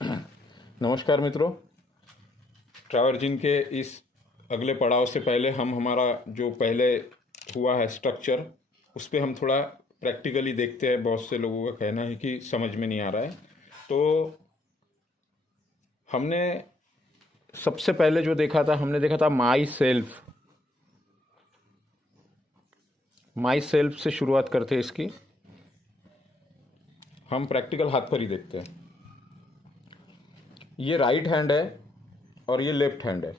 नमस्कार मित्रों। ट्रावर्जिन के इस अगले पड़ाव से पहले हम हमारा जो पहले हुआ है स्ट्रक्चर, उस पर हम थोड़ा प्रैक्टिकली देखते हैं। बहुत से लोगों का कहना है कि समझ में नहीं आ रहा है, तो हमने सबसे पहले जो देखा था, हमने देखा था माई सेल्फ से शुरुआत करते हैं इसकी। हम प्रैक्टिकल हाथ पर ही देखते हैं। ये राइट हैंड है और ये लेफ्ट हैंड है।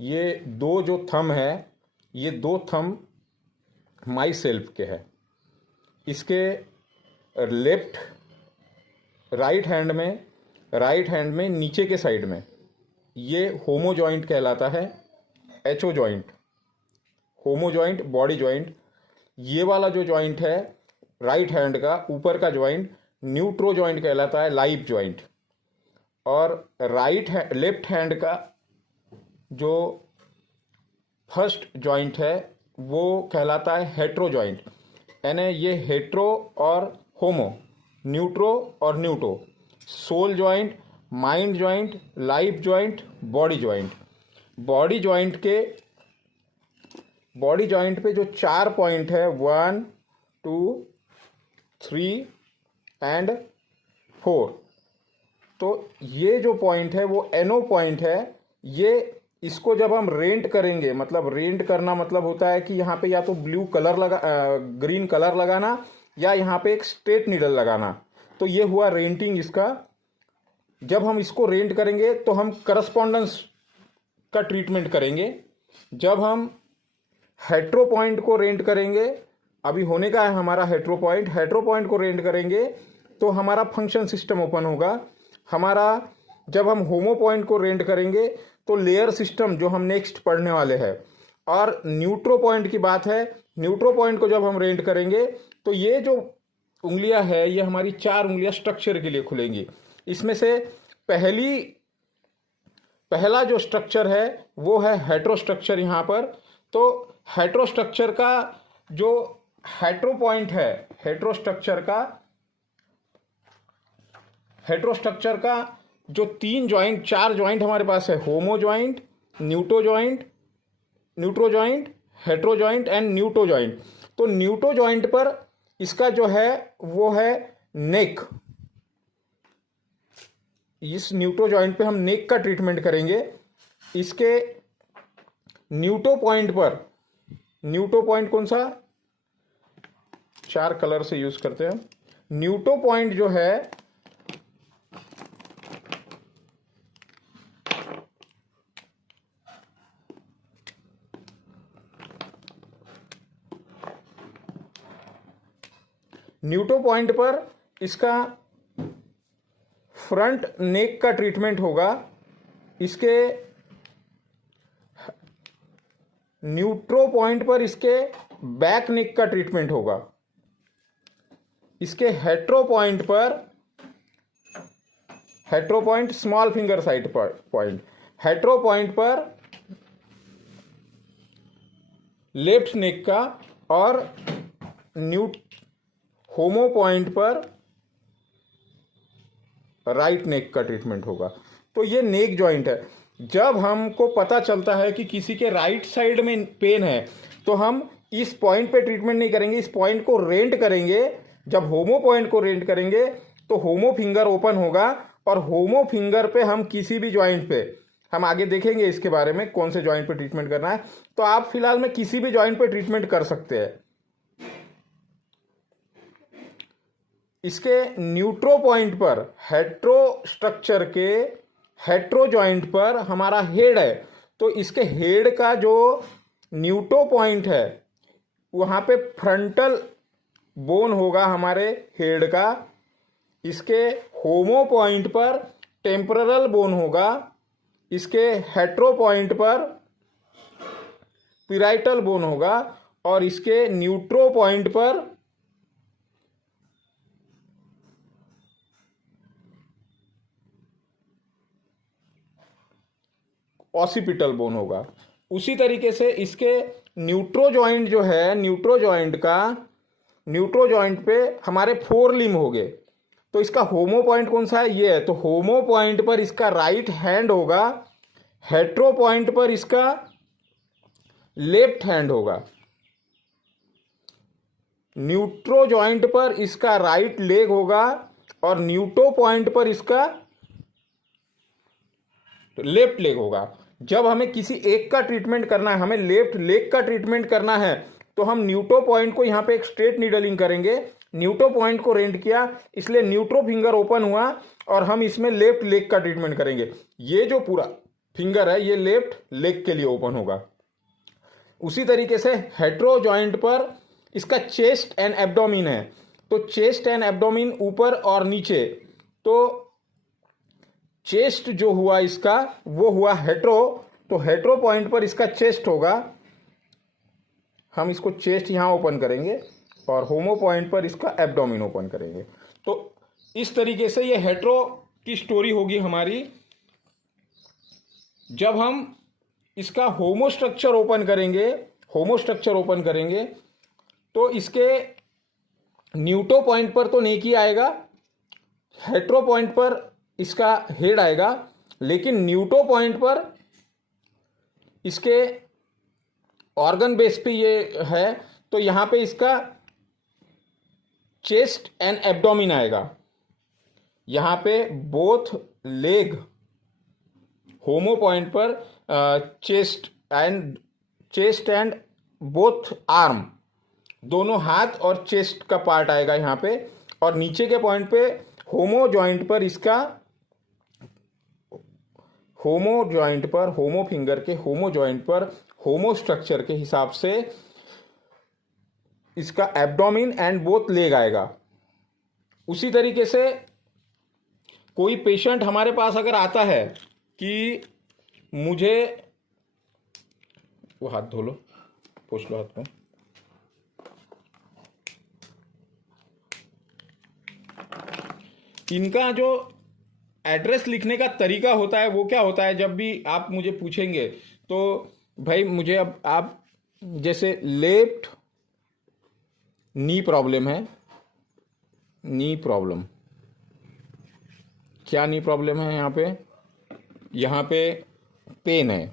ये दो जो थंब है, ये दो थंब माई सेल्फ के है। इसके लेफ्ट राइट हैंड में नीचे के साइड में ये होमो जॉइंट कहलाता है। एचओ जॉइंट, होमो जॉइंट, बॉडी जॉइंट। ये वाला जो जॉइंट है राइट हैंड का ऊपर का जॉइंट न्यूट्रो जॉइंट कहलाता है, लाइव जॉइंट। और लेफ्ट हैंड का जो फर्स्ट जॉइंट है वो कहलाता है हेट्रो जॉइंट। यानी ये हेट्रो और होमो, न्यूट्रो और neuto, soul joint, mind joint, life joint, body joint. Body joint पे जो 4 पॉइंट है, 1 2 3 एंड 4, तो ये जो पॉइंट है वो एनो पॉइंट है। ये इसको जब हम रेंट करेंगे, मतलब रेंट करना मतलब होता है कि यहाँ पे या तो ग्रीन कलर लगाना या यहाँ पे एक स्ट्रेट नीडल लगाना। तो ये हुआ रेंटिंग इसका। जब हम इसको रेंट करेंगे तो हम करस्पॉन्डेंस का ट्रीटमेंट करेंगे। जब हम हेट्रो पॉइंट को रेंट करेंगे, अभी होने का है हमारा हेट्रो पॉइंट को रेंट करेंगे तो हमारा फंक्शन सिस्टम ओपन होगा। हमारा जब हम होमो पॉइंट को रेंट करेंगे तो लेयर सिस्टम जो हम नेक्स्ट पढ़ने वाले हैं। और न्यूट्रो पॉइंट की बात है, न्यूट्रो पॉइंट को जब हम रेंट करेंगे तो ये जो उंगलियां है ये हमारी 4 उंगलियां स्ट्रक्चर के लिए खुलेंगी। इसमें से पहला जो स्ट्रक्चर है वो है हेट्रो स्ट्रक्चर यहाँ पर। तो हेट्रो स्ट्रक्चर का जो हेट्रो पॉइंट है, हेट्रो स्ट्रक्चर का जो 4 जॉइंट हमारे पास है, homo joint, neutro joint, hetero joint and neuto joint. तो न्यूटो जॉइंट पर इसका जो है वो है नेक। इस न्यूटो जॉइंट पे हम नेक का ट्रीटमेंट करेंगे। इसके न्यूटो पॉइंट कौन सा, 4 कलर से यूज करते हैं। न्यूटो पॉइंट जो है न्यूटो पॉइंट पर इसका फ्रंट नेक का ट्रीटमेंट होगा। इसके न्यूट्रो पॉइंट पर इसके बैक नेक का ट्रीटमेंट होगा। इसके hetero point small finger side point, hetero point पर लेफ्ट नेक का और होमो पॉइंट पर राइट नेक का ट्रीटमेंट होगा। तो ये नेक जॉइंट है। जब हमको पता चलता है कि किसी के राइट साइड में पेन है तो हम इस पॉइंट पे ट्रीटमेंट नहीं करेंगे, इस पॉइंट को रेंट करेंगे। जब होमो पॉइंट को रेंट करेंगे तो होमो फिंगर ओपन होगा और होमो फिंगर पे हम किसी भी जॉइंट पे, हम आगे देखेंगे इसके बारे में कौन से जॉइंट पे ट्रीटमेंट करना है। तो आप फिलहाल में किसी भी जॉइंट पे ट्रीटमेंट कर सकते हैं। इसके न्यूट्रो पॉइंट पर, हेट्रो स्ट्रक्चर के हेट्रो जॉइंट पर हमारा हेड है। तो इसके हेड का जो न्यूट्रो पॉइंट है वहां पे फ्रंटल बोन होगा हमारे हेड का। इसके होमो पॉइंट पर टेम्पोरल बोन होगा। इसके हेट्रो पॉइंट पर पिराइटल बोन होगा और इसके न्यूट्रो पॉइंट पर ऑसिपिटल बोन होगा। उसी तरीके से इसके न्यूट्रो जॉइंट जो है, न्यूट्रो जॉइंट पे हमारे 4 लिम्ब हो गए। तो इसका होमो पॉइंट कौन सा है, ये है। तो होमो पॉइंट पर इसका राइट हैंड होगा, हेट्रो पॉइंट पर इसका लेफ्ट हैंड होगा, न्यूट्रो जॉइंट पर इसका राइट लेग होगा और न्यूटो पॉइंट पर इसका लेफ्ट लेग होगा। जब हमें किसी एक का ट्रीटमेंट करना है, हमें लेफ्ट लेग का ट्रीटमेंट करना है, तो हम न्यूटो पॉइंट को यहां पे एक स्ट्रेट नीडलिंग करेंगे। न्यूटो पॉइंट को रेंट किया, इसलिए न्यूट्रो फिंगर ओपन हुआ और हम इसमें लेफ्ट लेग का ट्रीटमेंट करेंगे। ये जो पूरा फिंगर है ये लेफ्ट लेग के लिए ओपन होगा। उसी तरीके से हेट्रो जॉइंट पर इसका चेस्ट एंड एब्डोमिन है, तो चेस्ट एंड एब्डोमिन ऊपर और नीचे, तो चेस्ट जो हुआ इसका वो हुआ हेट्रो, तो हेट्रो पॉइंट पर इसका चेस्ट होगा, हम इसको चेस्ट यहां ओपन करेंगे और होमो पॉइंट पर इसका एब्डोमिन ओपन करेंगे। तो इस तरीके से ये हेट्रो की स्टोरी होगी हमारी। जब हम इसका होमो स्ट्रक्चर ओपन करेंगे, तो इसके न्यूटो पॉइंट पर तो नेकी आएगा, हेट्रो पॉइंट पर इसका हेड आएगा, लेकिन न्यूटो पॉइंट पर इसके ऑर्गन बेस पे ये है, तो यहां पे इसका चेस्ट एंड एब्डोमिन आएगा। यहां पे बोथ लेग होमो पॉइंट पर चेस्ट एंड बोथ आर्म, दोनों हाथ और चेस्ट का पार्ट आएगा यहां पे, और नीचे के पॉइंट पे होमो जॉइंट पर इसका होमो फिंगर के होमो जॉइंट पर होमो स्ट्रक्चर के हिसाब से इसका एब्डोमिन एंड बोथ लेग आएगा। उसी तरीके से कोई पेशेंट हमारे पास अगर आता है कि मुझे, वो हाथ धो लो, पोंछ लो हाथ को, इनका जो एड्रेस लिखने का तरीका होता है वो क्या होता है, जब भी आप मुझे पूछेंगे तो भाई मुझे अब आप जैसे लेफ्ट नी प्रॉब्लम है, नी प्रॉब्लम, क्या नी प्रॉब्लम है यहाँ पे पेन है,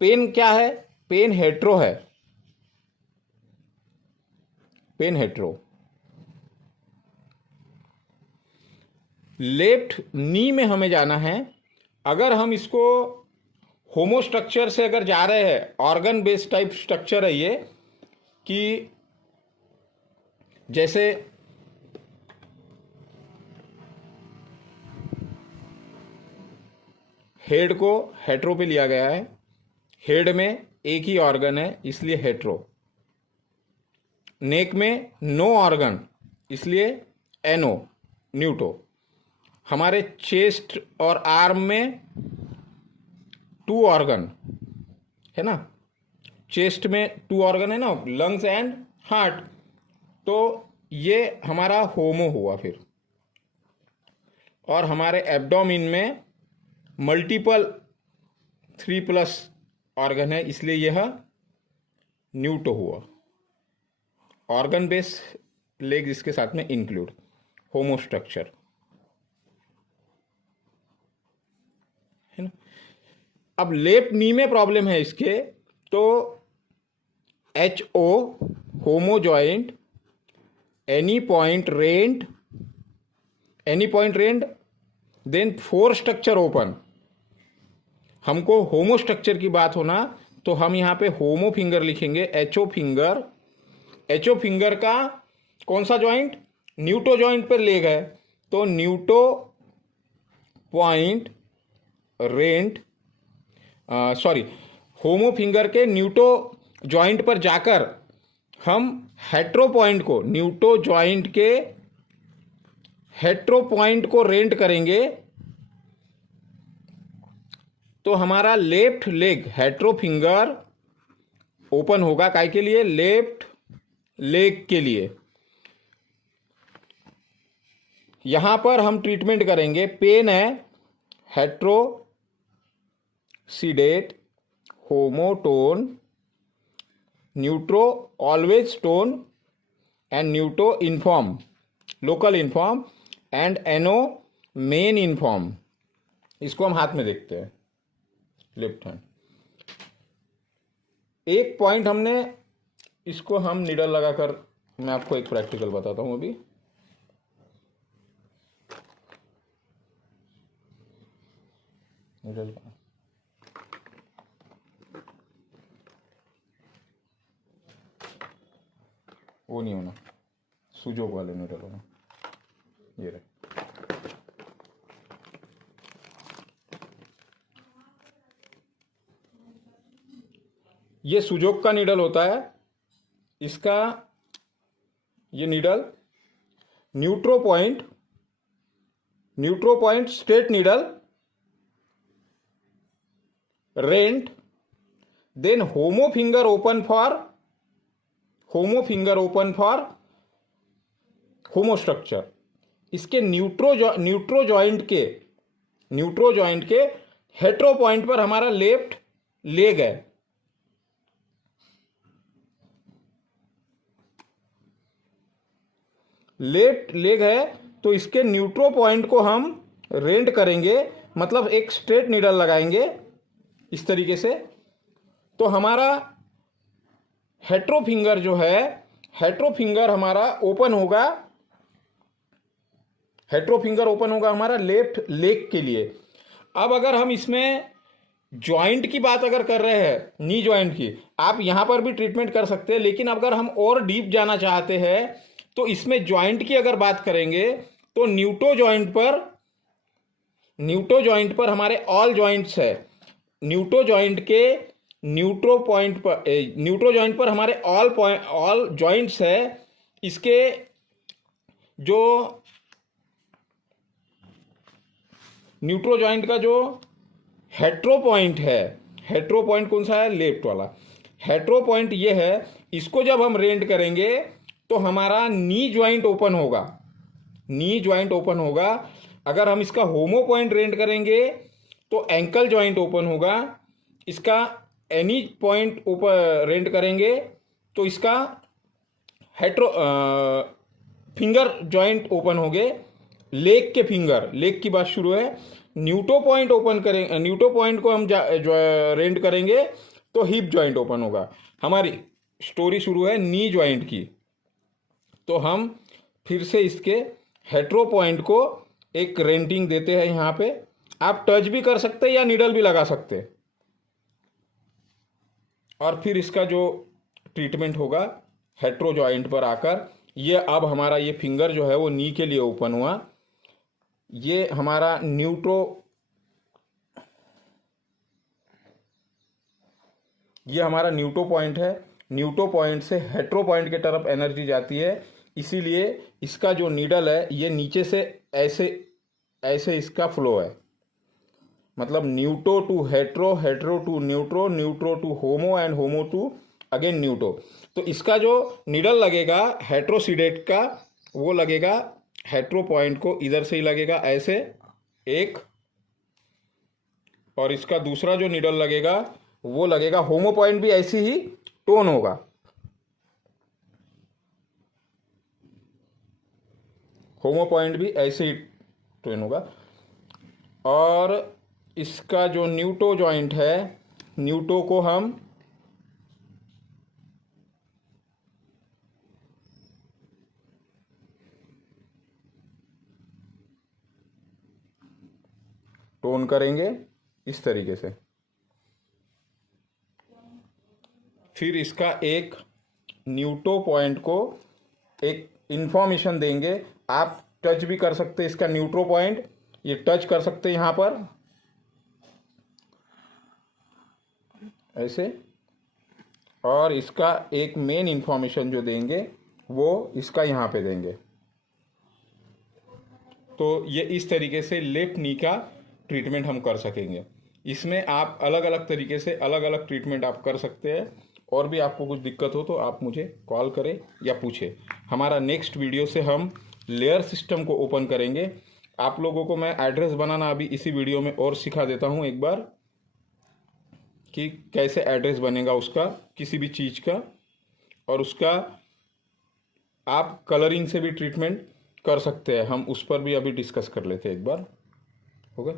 पेन क्या है, पेन हेट्रो है, पेन हेट्रो। लेफ्ट नी में हमें जाना है। अगर हम इसको होमो स्ट्रक्चर से अगर जा रहे हैं, ऑर्गन बेस्ड टाइप स्ट्रक्चर है ये, कि जैसे हेड को हेट्रो पे लिया गया है, हेड में एक ही ऑर्गन है इसलिए हेट्रो, नेक में नो ऑर्गन इसलिए एनो न्यूटो, हमारे चेस्ट और आर्म में 2 ऑर्गन है ना, चेस्ट में 2 ऑर्गन है ना, लंग्स एंड हार्ट, तो ये हमारा होमो हुआ फिर। और हमारे एब्डोमिन में मल्टीपल 3+ ऑर्गन है इसलिए यह न्यूटो हुआ, ऑर्गन बेस लेग इसके साथ में इंक्लूड, होमो स्ट्रक्चर है ना। अब लेफ्ट नी में प्रॉब्लम है इसके, तो HO homo joint, any point rent, then 4 structure open. हमको होमो स्ट्रक्चर की बात होना तो हम यहां पे होमो फिंगर लिखेंगे, HO फिंगर का कौन सा जॉइंट, न्यूटो जॉइंट पर लेग है, तो न्यूटो पॉइंट रेंट, होमो फिंगर के न्यूटो जॉइंट पर जाकर हम हेट्रो पॉइंट को, न्यूटो जॉइंट के हेट्रो पॉइंट को रेंट करेंगे, तो हमारा left leg hetero finger open होगा, काय के लिए, लेफ्ट लेग के लिए। यहां पर हम ट्रीटमेंट करेंगे, पेन है hetero sedate, homo tone, neutro always tone and neuto inform, local inform and ano main inform. इसको हम हाथ में देखते हैं, लेफ्ट हैंड। एक पॉइंट हमने, इसको हम निडल लगाकर, मैं आपको एक प्रैक्टिकल बताता हूं अभी। निडल वो नहीं होना, सुजोग वाले निडल होना, ये रहे। ये सुजोग का नीडल होता है। इसका ये needle neutro point straight needle, rent, then homo finger open for homo structure. इसके न्यूट्रो जॉइंट के हेट्रो पॉइंट पर हमारा लेफ्ट लेग है। लेफ्ट लेग है, तो इसके न्यूट्रो पॉइंट को हम रेंट करेंगे, मतलब एक स्ट्रेट नीडल लगाएंगे इस तरीके से। तो हमारा हेट्रो फिंगर जो है, हेट्रो फिंगर हमारा ओपन होगा, हमारा लेफ्ट लेग के लिए। अब अगर हम इसमें जॉइंट की बात अगर कर रहे हैं, नी जॉइंट की, आप यहां पर भी ट्रीटमेंट कर सकते हैं, लेकिन अगर हम और डीप जाना चाहते हैं तो इसमें जॉइंट की अगर बात करेंगे तो न्यूटो जॉइंट पर हमारे ऑल जॉइंट्स है। न्यूट्रो जॉइंट पर हमारे ऑल जॉइंट्स है। इसके जो न्यूट्रो जॉइंट का जो हेट्रो पॉइंट है, हेट्रो पॉइंट कौन सा है? लेफ्ट वाला हेट्रो पॉइंट ये है। इसको जब हम रेंट करेंगे तो हमारा नी ज्वाइंट ओपन होगा। अगर हम इसका होमो पॉइंट रेंट करेंगे तो एंकल ज्वाइंट ओपन होगा। इसका एनी पॉइंट ऊपर रेंट करेंगे तो इसका फिंगर ज्वाइंट ओपन हो गए। लेग की बात शुरू है। न्यूटो पॉइंट को हम रेंट करेंगे तो हिप ज्वाइंट ओपन होगा। हमारी स्टोरी शुरू है नी ज्वाइंट की। तो हम फिर से इसके हेट्रो पॉइंट को एक रेंटिंग देते हैं। यहां पे आप टच भी कर सकते हैं या नीडल भी लगा सकते हैं। और फिर इसका जो ट्रीटमेंट होगा हेट्रो जॉइंट पर आकर, ये अब हमारा ये फिंगर जो है वो नी के लिए ओपन हुआ। ये हमारा न्यूटो पॉइंट है। न्यूटो पॉइंट से हेट्रो पॉइंट की तरफ एनर्जी जाती है, इसीलिए इसका जो नीडल है ये नीचे से ऐसे इसका फ्लो है। मतलब neuto to hetero, hetero to neutro, neutro to homo and homo to again neuto. तो इसका जो नीडल लगेगा हेट्रोसीडेट का, वो लगेगा हेट्रो पॉइंट को इधर से ही लगेगा ऐसे एक, और इसका दूसरा जो नीडल लगेगा वो लगेगा होमो पॉइंट भी ऐसी ही टोन होगा। होमो पॉइंट भी ऐसे ही टोन होगा। और इसका जो न्यूटो जॉइंट है, न्यूटो को हम टोन करेंगे इस तरीके से। फिर इसका एक न्यूटो पॉइंट को एक इंफॉर्मेशन देंगे। आप टच भी कर सकते हैं इसका न्यूट्रो पॉइंट, ये टच कर सकते हैं यहां पर ऐसे। और इसका एक मेन इंफॉर्मेशन जो देंगे वो इसका यहां पे देंगे। तो ये इस तरीके से लेफ्ट नी का ट्रीटमेंट हम कर सकेंगे। इसमें आप अलग अलग तरीके से अलग अलग ट्रीटमेंट आप कर सकते हैं। और भी आपको कुछ दिक्कत हो तो आप मुझे कॉल करें या पूछें। हमारा नेक्स्ट वीडियो से हम लेयर सिस्टम को ओपन करेंगे। आप लोगों को मैं एड्रेस बनाना अभी इसी वीडियो में और सिखा देता हूं एक बार, कि कैसे एड्रेस बनेगा उसका किसी भी चीज़ का। और उसका आप कलरिंग से भी ट्रीटमेंट कर सकते हैं, हम उस पर भी अभी डिस्कस कर लेते हैं एक बार। ओके,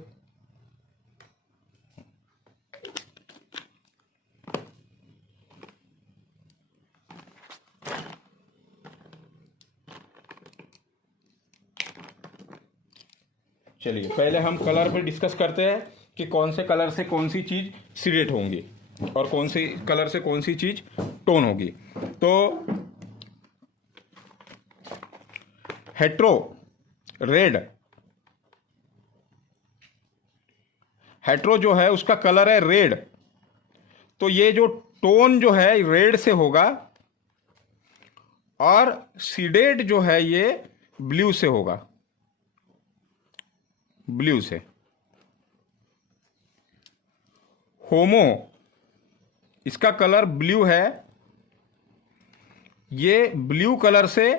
चलिए पहले हम कलर पे डिस्कस करते हैं कि कौन से कलर से कौन सी चीज़ सिलेट होंगी और कौन सी कलर से कौन सी चीज़ टोन होगी। तो हेट्रो रेड, हेट्रो जो है उसका कलर है रेड, तो ये जो टोन जो है रेड से होगा, और सीडेड जो है ये ब्लू से होगा, ब्लू से। होमो, इसका कलर ब्लू है, ये ब्लू कलर से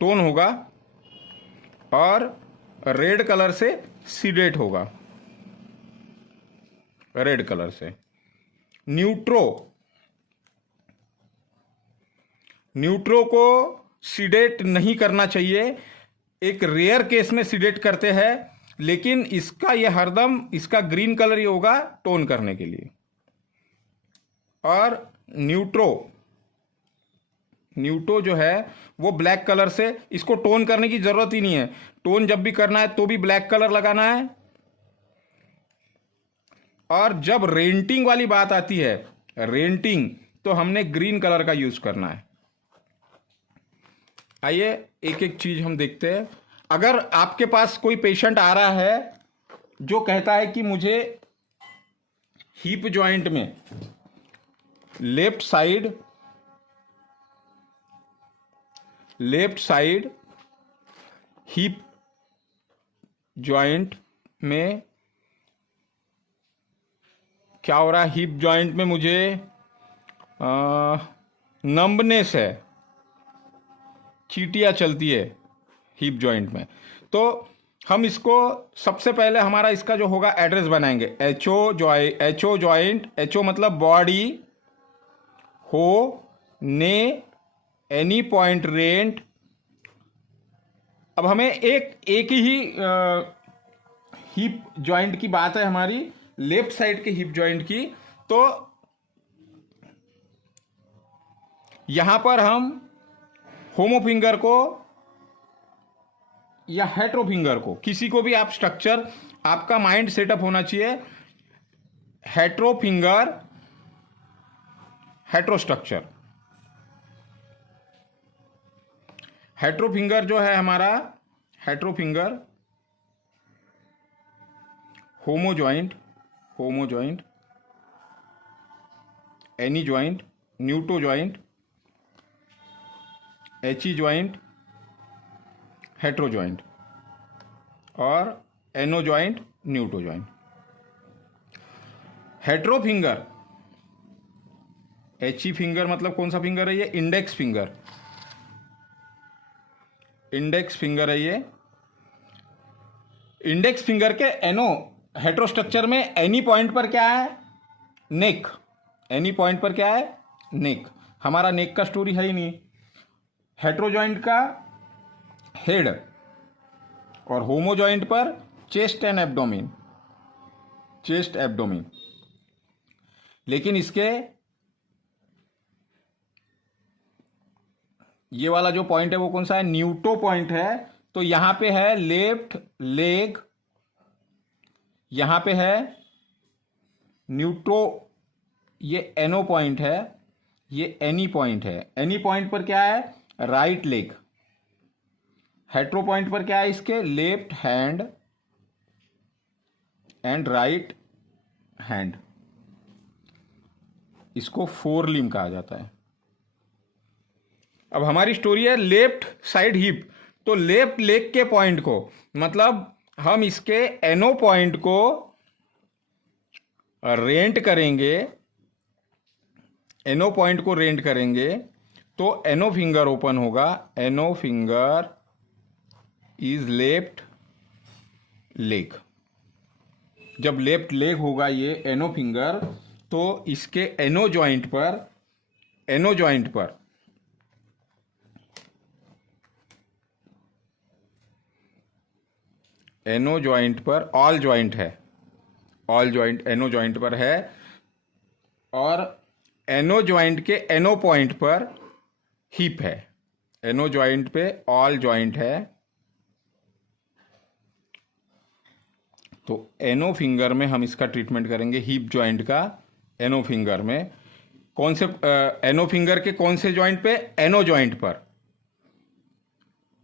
टोन होगा और रेड कलर से सीडेट होगा, रेड कलर से। न्यूट्रो, न्यूट्रो को सीडेट नहीं करना चाहिए, एक रेयर केस में सीडेट करते हैं, लेकिन इसका ये हरदम इसका ग्रीन कलर ही होगा टोन करने के लिए। और न्यूट्रो, न्यूट्रो जो है वो ब्लैक कलर से, इसको टोन करने की जरूरत ही नहीं है, टोन जब भी करना है तो भी ब्लैक कलर लगाना है। और जब रेंटिंग वाली बात आती है, रेंटिंग, तो हमने ग्रीन कलर का यूज करना है। आइए एक एक चीज हम देखते हैं। अगर आपके पास कोई पेशेंट आ रहा है जो कहता है कि मुझे हिप जॉइंट में लेफ्ट साइड हिप जॉइंट में क्या हो रहा है, हिप जॉइंट में मुझे नंबनेस है, चीटियाँ चलती है हिप जॉइंट में, तो हम इसको सबसे पहले हमारा इसका जो होगा एड्रेस बनाएंगे। एचओ जॉइंट, एचओ मतलब बॉडी, हो ने एनी पॉइंट रेंट। अब हमें एक ही हिप जॉइंट की बात है हमारी, लेफ्ट साइड के हिप जॉइंट की, तो यहां पर हम होमो फिंगर को या हेट्रो फिंगर को, किसी को भी आप स्ट्रक्चर, आपका माइंड सेटअप होना चाहिए hetero finger, hetero structure. Hetero finger जो है हमारा, hetero finger, homo joint, any joint, neutro joint, एची जॉइंट, हेट्रो जॉइंट, और ano joint, neutro joint. Hetero finger, एची फिंगर मतलब कौन सा फिंगर है ये, इंडेक्स फिंगर, इंडेक्स फिंगर है ये। इंडेक्स फिंगर के एनो हेट्रो स्ट्रक्चर में एनी पॉइंट पर क्या है, नेक, एनी पॉइंट पर क्या है, नेक। हमारा नेक का स्टोरी है ही नहीं। हेट्रो जॉइंट का हेड, और होमो जॉइंट पर chest and abdomen, chest abdomen. लेकिन इसके ये वाला जो पॉइंट है वो कौन सा है, न्यूट्रो पॉइंट है, तो यहां पे है लेफ्ट लेग, यहां पे है न्यूट्रो, ये एनो पॉइंट है, ये एनी पॉइंट है। एनी पॉइंट पर क्या है, राइट लेग। हेट्रो पॉइंट पर क्या है इसके, left hand and right hand, इसको फोर लिम कहा जाता है। अब हमारी स्टोरी है लेफ्ट साइड हिप, तो लेफ्ट लेग के पॉइंट को, मतलब हम इसके एनो पॉइंट को रेंट करेंगे, एनो पॉइंट को रेंट करेंगे, तो एनो फिंगर ओपन होगा, एनो फिंगर इज लेफ्ट लेग। जब लेफ्ट लेग होगा ये एनो फिंगर, तो इसके एनो जॉइंट पर, एनो जॉइंट पर एनो जॉइंट पर ऑल जॉइंट है, ऑल जॉइंट एनो जॉइंट पर है, और एनो जॉइंट के एनो पॉइंट पर हिप है। एनो जॉइंट पे ऑल जॉइंट है, तो एनो फिंगर में हम इसका ट्रीटमेंट करेंगे, हिप जॉइंट का एनो फिंगर में। कौन से एनो फिंगर के कौन से जॉइंट पे? एनो जॉइंट पर,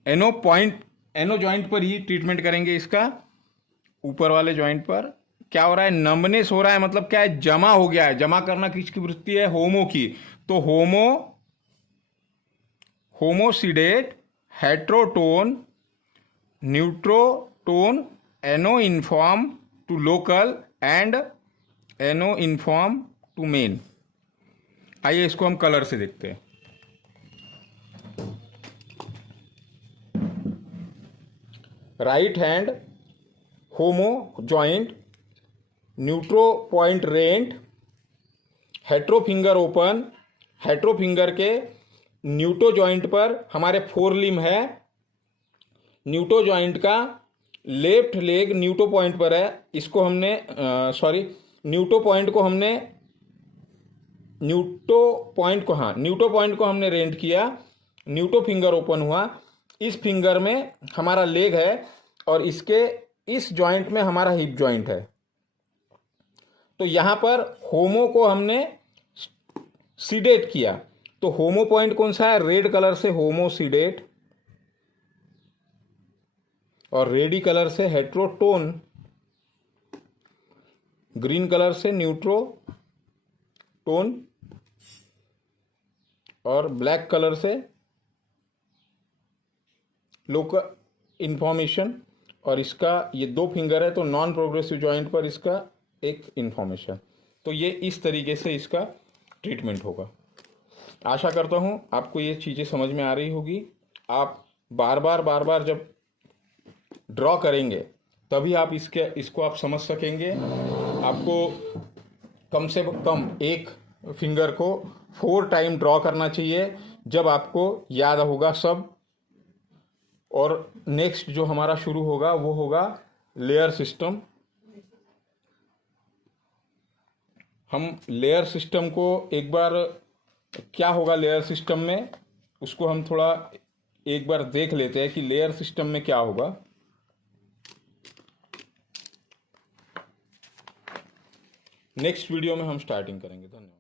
एनो पॉइंट, एनो जॉइंट पर ही ट्रीटमेंट करेंगे इसका। ऊपर वाले जॉइंट पर क्या हो रहा है? नंबनेस हो रहा है, मतलब क्या है? जमा हो गया है। जमा करना किसकी वृत्ति है? होमो की। तो homo sedate, hetero tone, neutro tone, ano inform to local and ano inform to main. आइए इसको हम कलर से देखते हैं। Right hand homo joint, neutro point rent, hetero finger open. Hetero finger के न्यूटो जॉइंट पर हमारे फोर लिम है। न्यूटो जॉइंट का लेफ्ट लेग न्यूटो पॉइंट पर है। इसको हमने न्यूटो पॉइंट को हमने न्यूटो पॉइंट को हमने रेंट किया। न्यूटो फिंगर ओपन हुआ। इस फिंगर में हमारा लेग है और इसके इस जॉइंट में हमारा हिप जॉइंट है। तो यहां पर होमो को हमने सीडेट किया। तो होमो पॉइंट कौन सा है? रेड कलर से होमो सीडेट और रेडी कलर से हेट्रोटोन, ग्रीन कलर से न्यूट्रो टोन और ब्लैक कलर से लोकल इंफॉर्मेशन। और इसका ये दो फिंगर है तो नॉन प्रोग्रेसिव जॉइंट पर इसका एक इंफॉर्मेशन। तो ये इस तरीके से इसका ट्रीटमेंट होगा। आशा करता हूं आपको ये चीज़ें समझ में आ रही होगी। आप बार बार जब ड्रॉ करेंगे तभी आप इसको आप समझ सकेंगे। आपको कम से कम एक फिंगर को 4 टाइम ड्रॉ करना चाहिए, जब आपको याद होगा सब। और नेक्स्ट जो हमारा शुरू होगा वो होगा लेयर सिस्टम। हम लेयर सिस्टम को एक बार, क्या होगा लेयर सिस्टम में, उसको हम थोड़ा एक बार देख लेते हैं कि लेयर सिस्टम में क्या होगा। नेक्स्ट वीडियो में हम स्टार्टिंग करेंगे। धन्यवाद।